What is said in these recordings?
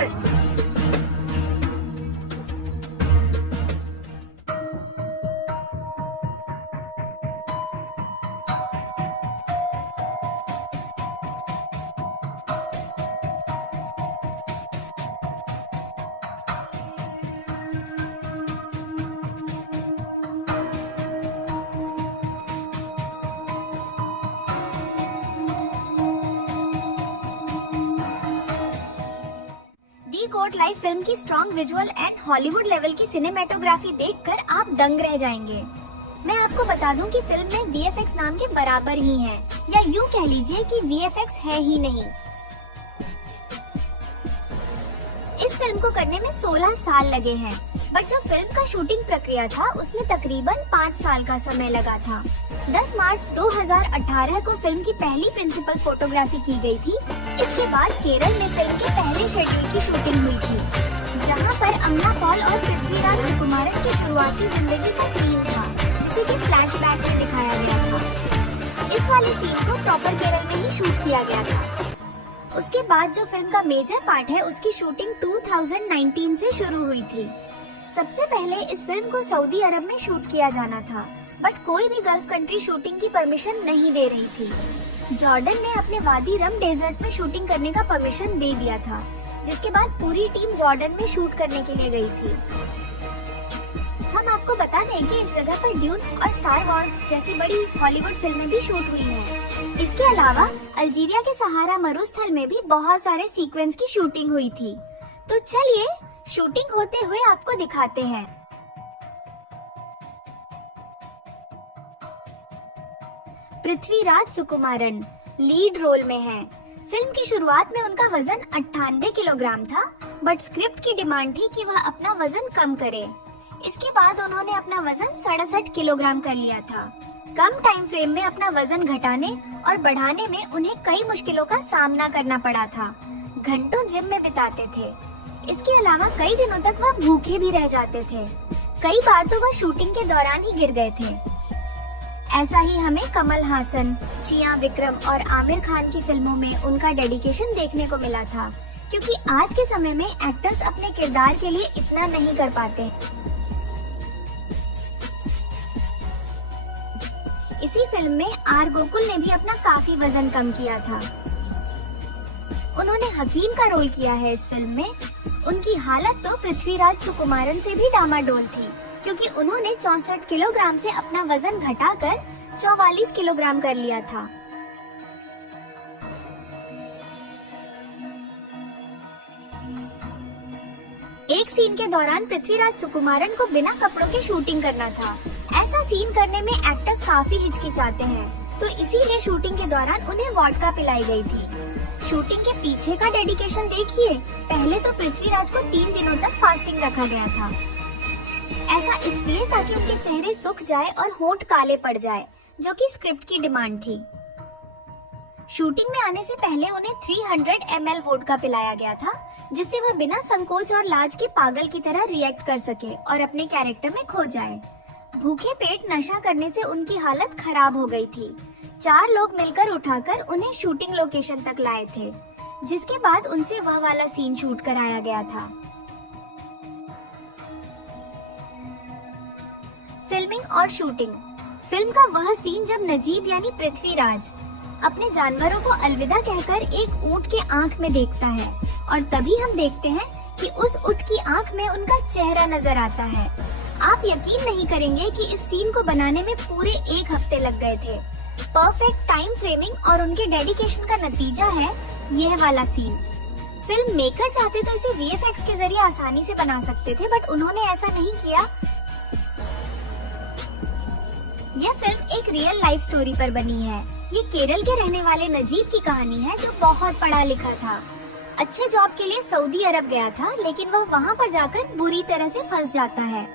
Action. दी coat live film की strong visual and Hollywood level की cinematography देखकर आप दंग रह जाएंगे। मैं आपको बता दूं कि फिल्म में वीएफएक्स नाम के बराबर ही है, या यूं कह लीजिए कि वीएफएक्स है ही नहीं। इस फिल्म को करने में 16 साल लगे हैं, बट जो फिल्म का शूटिंग प्रक्रिया था उसमें तकरीबन 5 साल का समय लगा था। 10 मार्च 2018 को फिल्म की पहली प्रिंसिपल फोटोग्राफी की गई थी। इसके बाद केरल में फिल्म के पहले शेड्यूल की शूटिंग हुई थी, जहां पर अमला पॉल और पृथ्वीराज सुकुमारन की शुरुआती जिंदगी का सीन था, जिसे कि फ्लैशबैक में दिखाया गया था। इस वाले सीन को प्रॉपर केरल में ही शूट किया गया था। उसके बाद जो फिल्म का मेजर पार्ट है उसकी शूटिंग 2019 से शुरू हुई थी। सबसे पहले इस फिल्म को सऊदी अरब में शूट किया जाना था, बट कोई भी गल्फ कंट्री शूटिंग की परमिशन नहीं दे रही थी। जॉर्डन ने अपने वादी रम डेजर्ट में शूटिंग करने का परमिशन दे दिया था, जिसके बाद पूरी टीम जॉर्डन में शूट करने के लिए गई थी। हम आपको बता दें कि इस जगह पर ड्यून और स्टार वॉर्स जैसी बड़ी हॉलीवुड फिल्में भी शूट हुई हैं। इसके अलावा अल्जीरिया के सहारा मरुस्थल में भी बहुत सारे सीक्वेंस की शूटिंग हुई थी। तो चलिए शूटिंग होते हुए आपको दिखाते हैं। पृथ्वीराज सुकुमारन लीड रोल में हैं। फिल्म की शुरुआत में उनका वजन 98 किलोग्राम था, बट स्क्रिप्ट की डिमांड थी कि वह अपना वजन कम करे। इसके बाद उन्होंने अपना वजन 67 किलोग्राम कर लिया था। कम टाइम फ्रेम में अपना वजन घटाने और बढ़ाने में उन्हें कई मुश्किलों का सामना करना पड़ा था। घंटों जिम में बिताते थे। इसके अलावा कई दिनों तक वह भूखे भी रह जाते थे। कई बार तो वह शूटिंग के दौरान ही गिर गए थे। ऐसा ही हमें कमल हासन, चिया विक्रम और आमिर खान की फिल्मों में उनका डेडिकेशन देखने को मिला था, क्योंकि आज के समय में एक्टर्स अपने किरदार के लिए इतना नहीं कर पाते। इसी फिल्म में आर गोकुल ने भी अपना काफी वजन कम किया था। उन्होंने हकीम का रोल किया है इस फिल्म में। उनकी हालत तो पृथ्वीराज सुकुमारन से भी डामाडोल थी, क्योंकि उन्होंने 64 किलोग्राम से अपना वजन घटाकर 44 किलोग्राम कर लिया था। एक सीन के दौरान पृथ्वीराज सुकुमारन को बिना कपड़ों के शूटिंग करना था। ऐसा सीन करने में एक्टर्स काफी हिचकिचाते हैं, तो इसीलिए शूटिंग के दौरान उन्हें वोडका पिलाई गई थी। शूटिंग के पीछे का डेडिकेशन देखिए। पहले तो पृथ्वीराज को 3 दिनों तक फास्टिंग रखा गया था। ऐसा इसलिए ताकि उनके चेहरे सूख जाए और होंठ काले पड़ जाए, जो कि स्क्रिप्ट की डिमांड थी। शूटिंग में आने से पहले उन्हें 300 ml वोडका पिलाया गया था, जिससे वह बिना संकोच और लाज के पागल की तरह रिएक्ट कर सके और अपने कैरेक्टर में खो जाए। भूखे पेट नशा करने से उनकी हालत खराब हो गई थी। 4 लोग मिलकर उठाकर उन्हें शूटिंग लोकेशन तक लाए थे, जिसके बाद उनसे वह वाला सीन शूट कराया गया था। फिल्मिंग और शूटिंग। फिल्म का वह सीन जब नजीब यानी पृथ्वीराज अपने जानवरों को अलविदा कहकर एक ऊंट के आंख में देखता है, और तभी हम देखते हैं कि उस ऊंट की आंख में उनका चेहरा नजर आता है। आप यकीन नहीं करेंगे कि इस सीन को बनाने में पूरे 1 हफ्ते लग गए थे। परफेक्ट टाइम फ्रेमिंग और उनके डेडिकेशन का नतीजा है यह वाला सीन। फिल्म मेकर चाहते तो इसे वीएफएक्स के जरिए आसानी से बना सकते थे, बट उन्होंने ऐसा नहीं किया। यह फिल्म एक रियल लाइफ स्टोरी पर बनी है। ये केरल के रहने वाले नजीब की कहानी है, जो बहुत पढ़ा लिखा था। अच्छे जॉब के लिए सऊदी अरब गया था, लेकिन वह वहाँ पर जाकर बुरी तरह से फंस जाता है।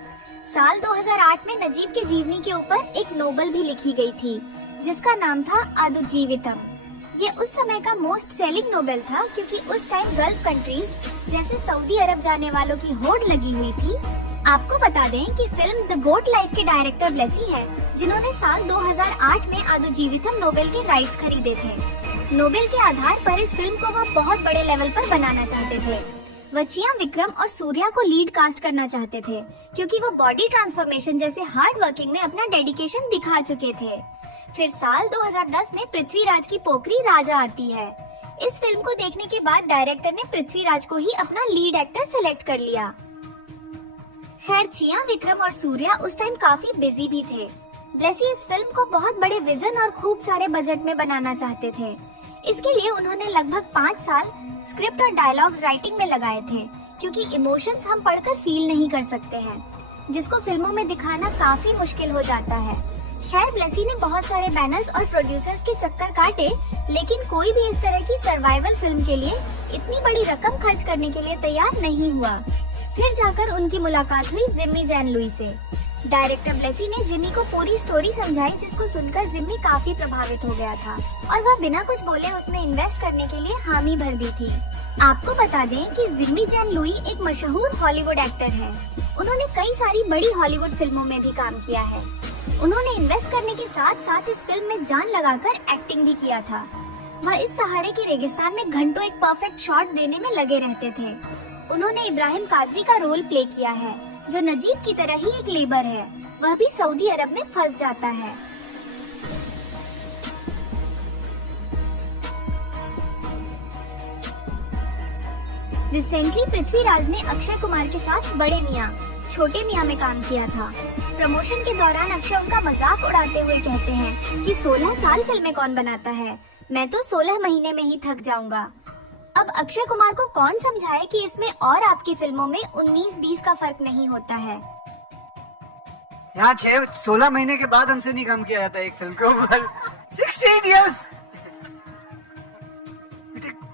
साल 2008 में नजीब के जीवनी के ऊपर एक नोबल भी लिखी गई थी, जिसका नाम था आदुजीवितम। ये उस समय का मोस्ट सेलिंग नोबेल था, क्योंकि उस टाइम गल्फ कंट्रीज जैसे सऊदी अरब जाने वालों की होड़ लगी हुई थी। आपको बता दें कि फिल्म द गोट लाइफ के डायरेक्टर ब्लेसी है, जिन्होंने साल 2008 में आदुजीवितम नोबेल के राइट्स खरीदे थे। नोबेल के आधार पर इस फिल्म को वह बहुत बड़े लेवल पर बनाना चाहते थे। वह चिया विक्रम और सूर्या को लीड कास्ट करना चाहते थे क्योंकि वो बॉडी ट्रांसफॉर्मेशन जैसे हार्ड वर्किंग में अपना डेडिकेशन दिखा चुके थे। फिर साल 2010 में पृथ्वीराज की पोकरी राजा आती है। इस फिल्म को देखने के बाद डायरेक्टर ने पृथ्वीराज को ही अपना लीड एक्टर सिलेक्ट कर लिया। खैर चिया विक्रम और सूर्या उस टाइम काफी बिजी भी थे। ब्लेसी इस फिल्म को बहुत बड़े विजन और खूब सारे बजट में बनाना चाहते थे। इसके लिए उन्होंने लगभग 5 साल स्क्रिप्ट और डायलॉग्स राइटिंग में लगाए थे क्योंकि इमोशंस हम पढ़कर फील नहीं कर सकते हैं, जिसको फिल्मों में दिखाना काफी मुश्किल हो जाता है। खैर ब्लेसी ने बहुत सारे बैनर्स और प्रोड्यूसर्स के चक्कर काटे, लेकिन कोई भी इस तरह की सर्वाइवल फिल्म के लिए इतनी बड़ी रकम खर्च करने के लिए तैयार नहीं हुआ। फिर जाकर उनकी मुलाकात हुई जिम्मी जैन लुई से। डायरेक्टर ब्लेसी ने जिम्मी को पूरी स्टोरी समझाई, जिसको सुनकर जिम्मी काफी प्रभावित हो गया था और वह बिना कुछ बोले उसमें इन्वेस्ट करने के लिए हामी भर दी थी। आपको बता दें कि जिम्मी जैन लुई एक मशहूर हॉलीवुड एक्टर है। उन्होंने कई सारी बड़ी हॉलीवुड फिल्मों में भी काम किया है। उन्होंने इन्वेस्ट करने के साथ साथ इस फिल्म में जान लगाकर एक्टिंग भी किया था। वह इस सहारे के रेगिस्तान में घंटों एक परफेक्ट शॉट देने में लगे रहते थे। उन्होंने इब्राहिम कादरी का रोल प्ले किया है, जो नजीब की तरह ही एक लेबर है। वह भी सऊदी अरब में फंस जाता है। रिसेंटली पृथ्वीराज ने अक्षय कुमार के साथ बड़े मियां छोटे मियां में काम किया था। प्रमोशन के दौरान अक्षय उनका मजाक उड़ाते हुए कहते हैं कि 16 साल फिल्में कौन बनाता है, मैं तो 16 महीने में ही थक जाऊंगा। अब अक्षय कुमार को कौन समझाए कि इसमें और आपकी फिल्मों में 19-20 का फर्क नहीं होता है। यहाँ 16 महीने के बाद हमसे नहीं काम किया जाता एक फिल्म के ऊपर। 16 years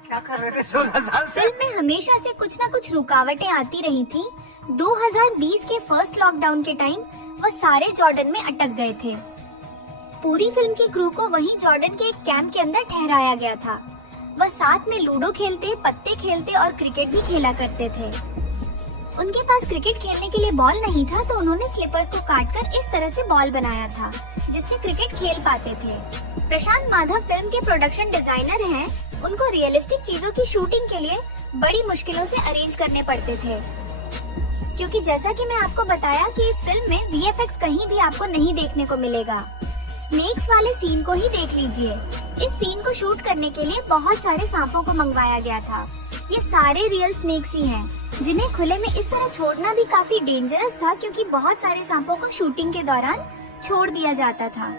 क्या कर रहे थे 16 साल से? फिल्म में हमेशा से कुछ न कुछ रुकावटें आती रही थी। 2020 के फर्स्ट लॉकडाउन के टाइम वह सारे जॉर्डन में अटक गए थे। पूरी फिल्म की क्रू को वहीं जॉर्डन के एक कैंप के अंदर ठहराया गया था। वह साथ में लूडो खेलते, पत्ते खेलते और क्रिकेट भी खेला करते थे। उनके पास क्रिकेट खेलने के लिए बॉल नहीं था, तो उन्होंने स्लिपर्स को काटकर इस तरह से बॉल बनाया था जिससे क्रिकेट खेल पाते थे। प्रशांत माधव फिल्म के प्रोडक्शन डिजाइनर हैं। उनको रियलिस्टिक चीजों की शूटिंग के लिए बड़ी मुश्किलों से अरेंज करने पड़ते थे, क्योंकि जैसा कि मैं आपको बताया कि इस फिल्म में VFX कहीं भी आपको नहीं देखने को मिलेगा। स्नेक्स वाले सीन को ही देख लीजिए। इस सीन को शूट करने के लिए बहुत सारे सांपों को मंगवाया गया था। ये सारे रियल स्नेक्स ही हैं, जिन्हें खुले में इस तरह छोड़ना भी काफी डेंजरस था, क्योंकि बहुत सारे सांपों को शूटिंग के दौरान छोड़ दिया जाता था।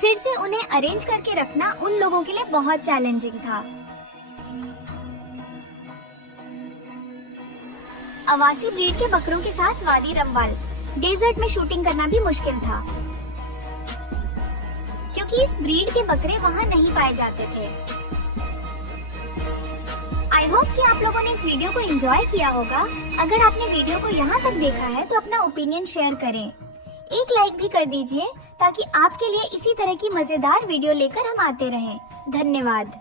फिर से उन्हें अरेंज करके रखना उन लोगों के लिए बहुत चैलेंजिंग था। अवासी ब्रीड के बकरों के साथ वादी रमवाल डेजर्ट में शूटिंग करना भी मुश्किल था, क्योंकि इस ब्रीड के बकरे वहाँ नहीं पाए जाते थे। आई होप कि आप लोगों ने इस वीडियो को एंजॉय किया होगा। अगर आपने वीडियो को यहाँ तक देखा है तो अपना ओपिनियन शेयर करें। एक लाइक भी कर दीजिए ताकि आपके लिए इसी तरह की मजेदार वीडियो लेकर हम आते रहें। धन्यवाद।